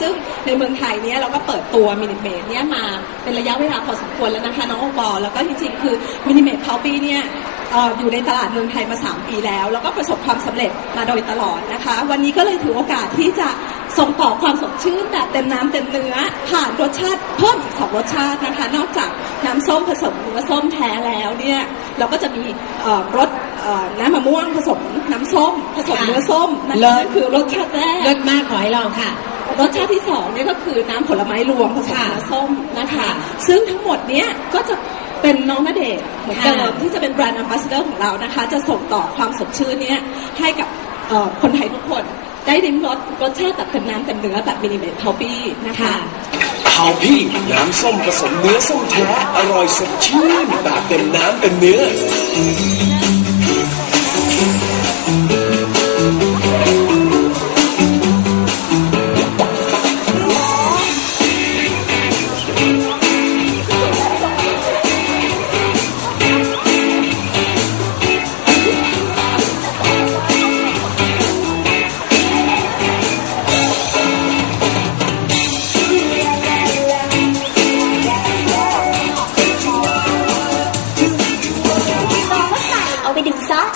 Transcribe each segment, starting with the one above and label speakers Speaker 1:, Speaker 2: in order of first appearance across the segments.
Speaker 1: ซึ่งในเมืองไทยเนี่ยเราก็เปิดตัวมินิเมดเนี่ยมาเป็นระยะเวลาพอสมควรแล้วนะคะน้องโอปอแล้วก็จริงๆคือมินิเมดคอฟฟี่เนี่ยอยู่ในตลาดเมืองไทยมา 3 ปีแล้ว แล้วก็ประสบความสำเร็จมาโดยตลอดนะคะ วันนี้ก็เลยถือโอกาสที่จะส่งต่อความสดชื่นแบบเต็มน้ำเต็มเนื้อ ผ่านรสชาติเพิ่มอีกสองรสชาตินะคะ นอกจากน้ำส้มผสมเนื้อส้มแท้แล้วเนี่ยเราก็จะมีรสน้ำมะม่วงผสมน้ำส้ม ผสมเนื้อส้มนั่นคือรสชาติแรก
Speaker 2: เลิศมากขอให้ลองค่ะ
Speaker 1: รสชาติที่สองเนี่ยก็คือน้ำผลไม้รวมผสม
Speaker 2: ค่ะ
Speaker 1: น้ำส้มนะคะ
Speaker 2: ค่ะ
Speaker 1: ซึ่งทั้งหมดเนี้ยก็จะเป็นน้องณเดชน์เหมือนเดิม
Speaker 2: ค่ะ
Speaker 1: ที่จะเป็นแบรนด์ a อ b บ s สเดอร์ของเรานะคะ จะส่งต่อความสดชื่นเนี้ยให้กับเอ่อคนไทยทุกคนได้ริมรสรสชาติแบบเต็มน้ำเต็มเนื้อแบบมินิเมทคอฟฟี่นะคะ
Speaker 2: ค่ะ
Speaker 3: เอาพี่น้ำส้มผสมเนื้อส้มแท้อร่อยสดชื่นแบบเต็มน้ำเต็มเนื้อ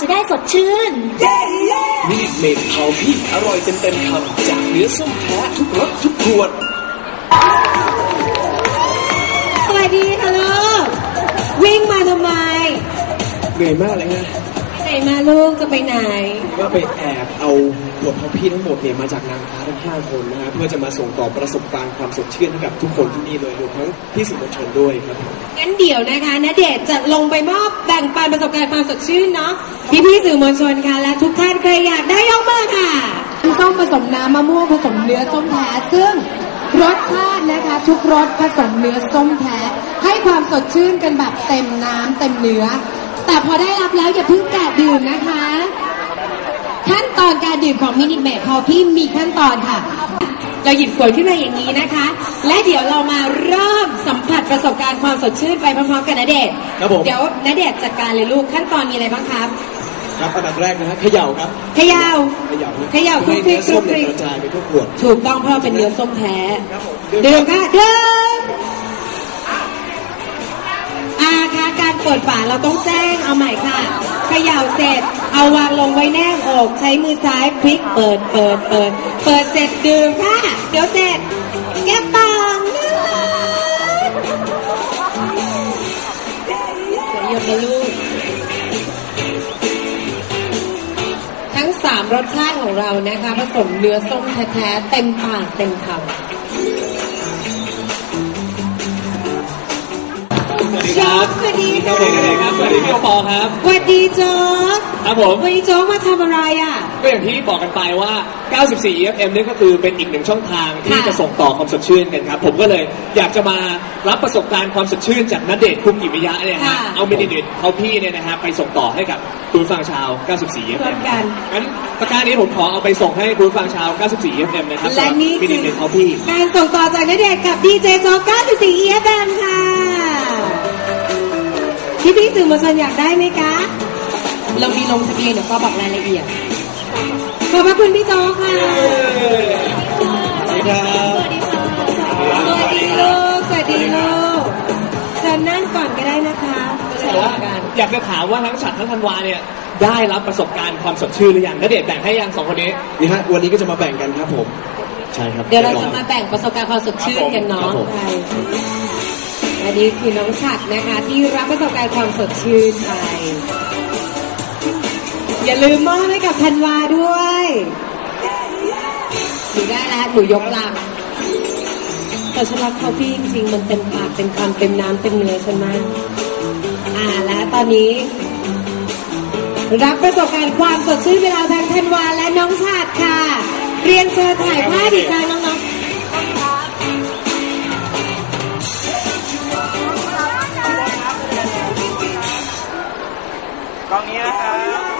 Speaker 4: ได้สดชื่น
Speaker 3: มีดเมดเผาพี่อร่อยเต็มเต็มๆคำจากเนื้อส้มแท้ทุกรสทุกขวด
Speaker 2: สวัสดีค่ะลูกวิ่งมาทำไม
Speaker 5: เหนื่อยมากเลยฮะ
Speaker 2: ไหน มาลูกจะไปไหน
Speaker 5: ก็ไปแอบเอาบทของพี่ทั้งหมดเนี่ยมาจากนางฟ้าทั้งห้าคนนะฮะเพื่อจะมาส่งต่อประสบการณ์ความสดชื่นให้กับทุกคนที่นี่เลยรวมทั้งพี่สื่อมวลชนด้วยครับ
Speaker 2: งั้นเดี๋ยวนะคะณเดชน์จะลงไปมอบแบ่งปันประสบการณ์ความสดชื่นเนาะพี่พี่ๆสื่อมวลชนค่ะและทุกท่านใครอยากได้ยกมือค่ะส้มผสมน้ำมะม่วงผสมเนื้อส้มแท้ซึ่งรสชาตินะคะ ทุกรสผสมเนื้อส้มแท้ให้ความสดชื่นกันแบบเต็มน้ำเต็มเนื้อ แต่พอได้รับแล้วอย่าเพิ่งแกะ ดื่มนะคะ ขั้นตอนการดื่มของมินิเมทพอพี่มีขั้นตอนค่ะ เราหยิบขวดขึ้นมาอย่างนี้นะคะ และเดี๋ยวเรามาเริ่มสัมผัสประสบการณ์ความสดชื่นไปพร้อมๆกันนะเดชน์
Speaker 5: ครับผม
Speaker 2: เดี๋ยวณเดชน์จัดการเลยลูกขั้นตอนมีอะไรบ้างครับ
Speaker 5: ครับอันดับแรกนะฮะเขย่าครับ
Speaker 2: เขย่า
Speaker 5: เขย่านะ
Speaker 2: เขย่า
Speaker 5: เพื่อให้เนื้อ
Speaker 2: คลุ
Speaker 5: ส้ม
Speaker 2: กคลิ
Speaker 5: เนี่ย
Speaker 2: ก
Speaker 5: กระจายไปทั่วขวด
Speaker 2: ถูกต้องเพราะเราเป็นเนื้อส้มแท้
Speaker 5: ครับผม
Speaker 2: ดื่มค่ะดื่มอาค่ะการเปิดฝาเราต้องแจ้งเอาใหม่ค่ะเขย่าเสร็จ เอาวางลงไว้แนบอก ใช้มือซ้ายพลิกเปิดเปิดเปิดเปิดเสร็จดื่มค่ะ เดี๋ยวเสร็จแก้ปังน่ารักเดี๋ยวหยนลูกทั้งสามรสชาติของเรานะคะผสมเนื้อส้มแท้ๆเต็มปากเต็มคำ
Speaker 6: วัสดี
Speaker 2: โจ๊
Speaker 6: ครับ
Speaker 2: กสวัสดีค่ะ
Speaker 6: สวัสดีครับสวัสดีพี่โอปอล์ครับ
Speaker 2: สวัสดีโจ๊ก
Speaker 6: ครับผม
Speaker 2: วันนี้โจ๊กมาทำอะไรอะ
Speaker 6: ก็อย่างที่บอกกันไปว่า 94 EFM นี่ก็คือเป็นอีกหนึ่งช่องทางที่
Speaker 2: ค่ะ
Speaker 6: จะส่งต่อความสดชื่นกันครับ ผมก็เลยอยากจะมารับประสบการณ์ความสดชื่นจากนัดเดทคุมกิมิยะเนี่ยฮะ
Speaker 2: ค่ะ
Speaker 6: เอามินิเดทเอาพี่เนี่ยนะฮะไปส่งต่อให้กับคุณผู้ฟังชาว 94
Speaker 2: ร่ว
Speaker 6: EFM
Speaker 2: มกัน
Speaker 6: งั้นตะกร้านี้ผมขอเอาไปส่งให้คุณผู้ฟังชาว 94 EFM นะครับ
Speaker 2: และนี่
Speaker 6: มิ
Speaker 2: คื
Speaker 6: นิ
Speaker 2: อ
Speaker 6: เดทเอาพี่
Speaker 2: การส่งต่อจากนเดชน์กับดีเจโจ๊ก94 EFM ค่ะ พี่พี่ๆสื่อมวลชนอยากได้ไหมคะ เรามีลงทะเบียนเดี๋ยวก็บอกรายละเอียด ขอบพระคุณพี่โจ๊กค่ะ
Speaker 6: สวัสดีครับ
Speaker 2: สวัสดีลูก สวัสดีลูกเชิญนั่งก่อนก็ได้นะคะจะ
Speaker 6: แต่
Speaker 2: ได้
Speaker 6: ว่า
Speaker 2: ว่ากัน
Speaker 6: อยากจะถามว่าทั้งฉัดทั้งธันวาเนี่ยได้รับประสบการณ์ความสดชื่นหรือยังนัดเดทแบ่งให้ยังสองคนนี้
Speaker 5: นี่ฮะวันนี้ก็จะมาแบ่งกันครับผม ใช่ครับ
Speaker 2: เดี๋ยวเราจะมาแบ่งประสบการณ์ความสดชื่นกัน
Speaker 5: ครั
Speaker 2: เนาะ
Speaker 5: บผม
Speaker 2: ใช่ อันนี้คือน้องฉัดนะคะ ที่รับประสบการณ์ความสดชื่นไป อย่าลืมมอบให้กับธันวาด้วยหนูได้แล้วหนูยกลังแต่ฉันรักเขาพี่จริงๆมันเต็มปากเต็มคำเต็มน้ำเต็มเนื้อฉันมากอ่าและตอนนี้ รับประสบการณ์ความสดชื่นเวลาทางธันวาและน้องชาติค่ะ เรียนเชิญถ่ายภาพอีกครั้ง
Speaker 7: กอง